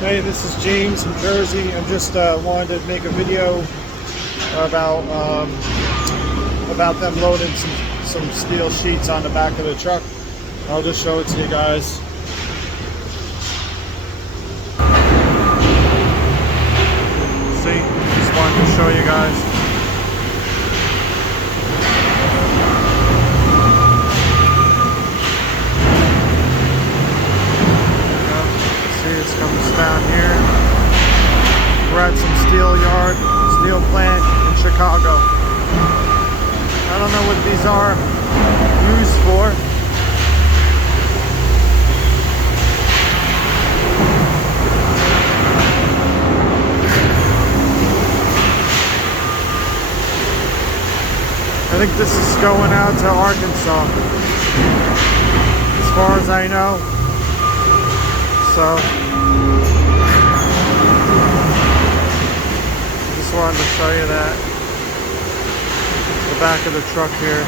Hey, this is James from Jersey. I just wanted to make a video about them loading some steel sheets on the back of the truck. I'll just show it to you guys. See, just wanted to show you guys. It comes down here. We're at some steel plant in Chicago. I don't know what these are used for. I think this is going out to Arkansas, as far as I know. So just wanted to show you that, the back of the truck here.